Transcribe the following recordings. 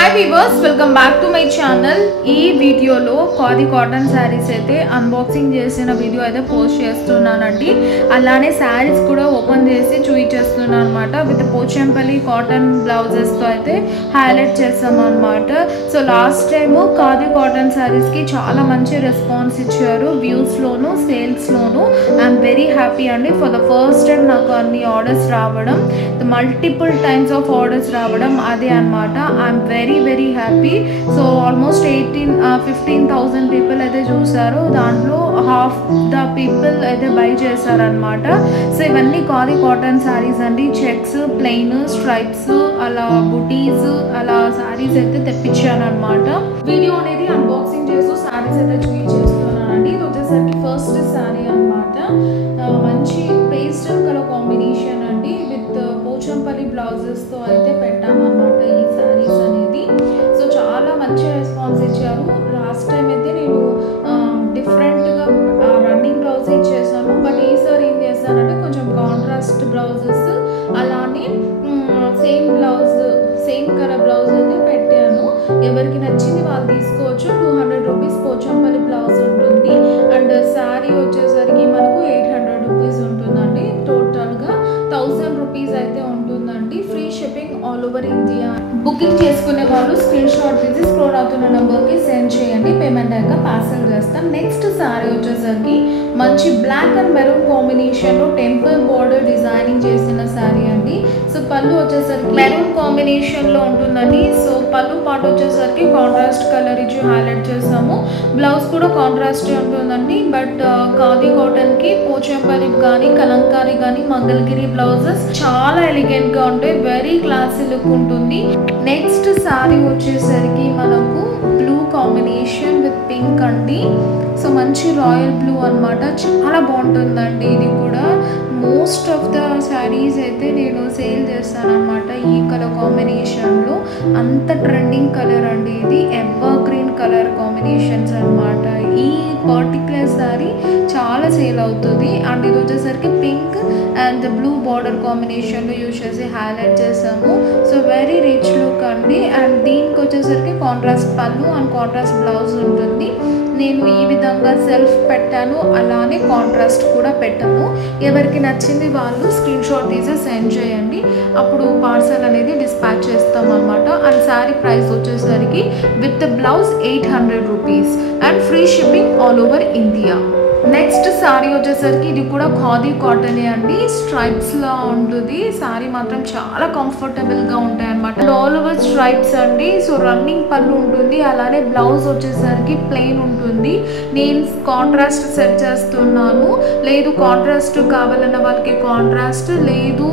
Hi weavers, welcome back to my channel. ఈ వీడియోలో khadi cotton saris అయితే అన్బాక్సింగ్ చేసిన వీడియో అయితే పోస్ట్ చేస్తున్నానండి. అలానే శారీస్ కూడా ఓపెన్ చేసి చూపించేస్తున్నాను అనమాట. విత్ పోచంపల్లి కాటన్ బ్లౌజెస్తో అయితే హైలైట్ చేస్తాం అనమాట. So last time khadi cotton శారీస్కి చాలా మంచి రెస్పాన్స్ ఇచ్చారు, వ్యూస్లోను సేల్స్లోను. ఐఎమ్ వెరీ హ్యాపీ అండి. ఫర్ ద ఫస్ట్ టైం నాకు అన్ని ఆర్డర్స్ రావడం, మల్టిపుల్ టైమ్స్ ఆఫ్ ఆర్డర్స్ రావడం అదే అనమాట. I'm very happy. So almost 15,000 people అయితే చూసారు. దాంట్లో హాఫ్ ద పీపుల్ అయితే బై చేశారనమాట. సో ఇవన్నీ ఖాదీ కాటన్ శారీస్ అండి. చెక్స్, ప్లెయిన్, స్ట్రైప్స్, అలా బుటీస్, అలా శారీస్ అయితే తెప్పించాను అనమాట. వీడియో అనేది అన్బాక్సింగ్ చేస్తూ శారీస్ అయితే చూపించేస్తున్నానండి. ఇది వచ్చేసరికి ఫస్ట్ శారీ అనమాట. మంచి పేస్టల్ కలర్ కాంబినేషన్ అండి. విత్ పోచంపల్లి బ్లౌజెస్తో అయితే పెట్టామన్నమాట ఈ శారీస్ అనేది. సో చాలా మంచి రెస్పాన్స్ ఇచ్చారు. లాస్ట్ టైం అయితే నేను డిఫరెంట్గా రన్నింగ్ బ్లౌజ్ ఇచ్చేసాను. బట్ ఈసారి ఏం చేస్తానంటే కొంచెం కాంట్రాస్ట్ బ్లౌజెస్, అలానే సేమ్ కలర్ బ్లౌజ్ అయితే పెట్టాను. ఎవరికి నచ్చింది వాళ్ళు తీసుకోవచ్చు. 200 రూపీస్ పోచంపల్లి బ్లౌజ్ ఉంటుంది. అండ్ శారీ వచ్చేసరికి మనకు 800 రూపీస్ ఉంటుందండి. టోటల్గా 1000 రూపీస్ అయితే ఉంటుందండి. Free shipping all over India. Booking చేసుకునే వాళ్ళు స్క్రీన్ షాట్ తీసి స్క్రోల్ అవుతున్న నెంబర్కి సెండ్ చేయండి. పేమెంట్ అయ్యాక పార్సల్ చేస్తాం. నెక్స్ట్ శారీ వచ్చేసరికి మంచి బ్లాక్ అండ్ మెరూన్ కాంబినేషన్లో టెంపుల్ బార్డర్ డిజైనింగ్ చేసిన శారీ అండి. సో పళ్ళు వచ్చేసరికి మెరూన్ కాంబినేషన్లో ఉంటుందండి. సో పళ్ళు పాటు వచ్చేసరికి కాంట్రాస్ట్ కలర్ ఇచ్చి హైలైట్ చేస్తాము. బ్లౌజ్ కూడా కాంట్రాస్టే ఉంటుందండి. బట్ ఖాదీ కాటన్కి పోచంపల్లి కానీ, కలంకారీ కానీ, మంగళగిరి బ్లౌజెస్ చాలా ఎలిగెంట్గా ఉంటాయి. వెరీ క్లాసీ లుక్ ఉంటుంది. నెక్స్ట్ శారీ వచ్చేసరికి మనకు బ్లూ కాంబినేషన్ విత్ పింక్ అండి. సో మంచి రాయల్ బ్లూ అనమాట. చాలా బాగుంటుందండి. ఇది కూడా మోస్ట్ ఆఫ్ ద శారీస్ అయితే నేను సేల్ చేస్తాను అనమాట ఈ కలర్ కాంబినేషన్లో. అంత ట్రెండింగ్ కలర్ అండి ఇది. ఎవర్ గ్రీన్ కలర్ కాంబినేషన్స్ అనమాట. ఈ పర్టికులర్ శారీ చాలా సేల్ అవుతుంది. అండ్ ఇది వచ్చేసరికి పింక్ అండ్ బ్లూ బార్డర్ కాంబినేషన్లో యూజ్ చేసి హైలైట్ చేసాము. సో వెరీ రిచ్ లుక్ అండి. అండ్ దీనికి వచ్చేసరికి కాంట్రాస్ట్ పళ్ళు అండ్ కాంట్రాస్ట్ బ్లౌజ్ ఉంటుంది. నేను ఈ విధంగా సెల్ఫ్ పెట్టాను, అలానే కాంట్రాస్ట్ కూడా పెట్టాను. ఎవరికి నచ్చింది వాళ్ళు స్క్రీన్ షాట్ తీసి సెండ్ చేయండి. అప్పుడు పార్సల్ అనేది డిస్పాచ్ చేస్తాం అనమాట. అండ్ శారీ ప్రైస్ వచ్చేసరికి with blouse 800 rupees and free shipping all over India. Next sari వచ్చేసరికి ఇది కూడా ఖాదీ కాటనే అండి. స్ట్రైప్స్లా ఉంటుంది. శారీ మాత్రం చాలా కంఫర్టబుల్గా ఉంటాయి అనమాట. ఆల్ ఓవర్ స్ట్రైప్స్ అండి. సో రన్నింగ్ పళ్ళు ఉంటుంది. అలానే బ్లౌజ్ వచ్చేసరికి ప్లెయిన్ ఉంటుంది. నేను కాంట్రాస్ట్ సెట్ చేస్తున్నాను. లేదు కాంట్రాస్ట్ కావాలన్న వాళ్ళకి కాంట్రాస్ట్, లేదు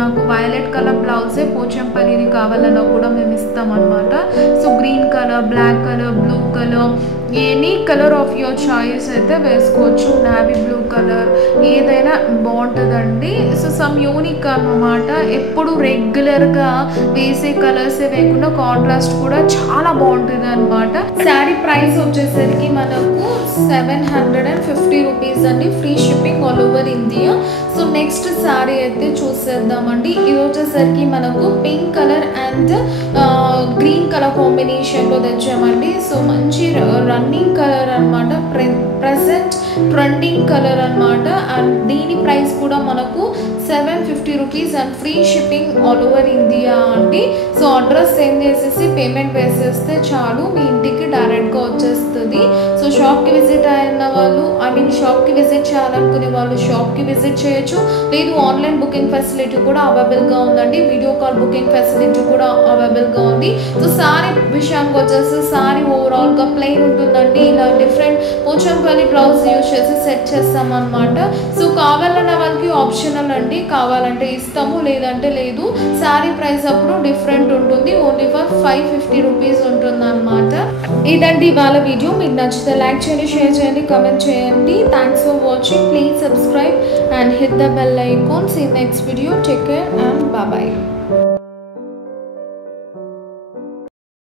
నాకు వైలెట్ కలర్ బ్లౌజే పోచంపల్లిది కావాలన్నా కూడా మేము ఇస్తాం అనమాట. So green colour, black colour, blue colour, any colour of your choice అయితే వేసుకోవచ్చు. నావీ బ్లూ కలర్ ఏదైనా బాగుంటుందండి. సో సమ్ యూనిక్ అన్నమాట. ఎప్పుడు రెగ్యులర్గా వేసే కలర్సే వేయకుండా కాంట్రాస్ట్ కూడా చాలా బాగుంటుంది అనమాట. శారీ ప్రైస్ వచ్చేసరికి మనకు 750 రూపీస్ అండి. Free shipping all over India. So next sari అయితే చూసేద్దామండి. ఇది వచ్చేసరికి మనకు pink colour and green colour కాంబినేషన్లో తెచ్చామండి. సో మంచి రన్నింగ్ కలర్ అనమాట. ప్రెసెంట్ ట్రెండింగ్ కలర్ అనమాట. అండ్ దీని ప్రైస్ కూడా మనకు 750 rupees and free shipping all over India అండి. సో అడ్రస్ సెండ్ చేసేసి పేమెంట్ వేసేస్తే చాలు, మీ ఇంటికి డైరెక్ట్గా వచ్చేస్తుంది. సో షాప్కి విజిట్ అయిన వాళ్ళు, షాప్కి విజిట్ చేయాలనుకునే వాళ్ళు షాప్కి విజిట్ చేయొచ్చు. లేదు ఆన్లైన్ బుకింగ్ ఫెసిలిటీ కూడా అవైలబుల్గా ఉందండి. వీడియో కాల్ బుకింగ్ ఫెసిలిటీ కూడా అవైలబుల్గా ఉంది. సో శారీ విషయానికి వచ్చేసి శారీ ఓవరాల్గా ప్లెయిన్ ఉంటుందండి. ఇలా డిఫరెంట్ పోచంపల్లి బ్లౌజ్ యూజ్ చేసి సెట్ చేస్తామన్నమాట. సో కావాలన్న వాళ్ళకి ఆప్షనల్ అండి. కావాలంటే ఇస్తాము, లేదంటే లేదు. శారీ ప్రైస్ అప్పుడు డిఫరెంట్ ఉంటుంది. ఓన్లీ ఫర్ 550 రూపీస్ ఉంటుంది అనమాట. ఇదండి ఇవాళ వీడియో. మీకు నచ్చితే లైక్ చేయండి, షేర్ చేయండి, కమెంట్ చేయండి. Thanks for watching. Please subscribe and hit the bell icon. See you next video. Take care and bye bye.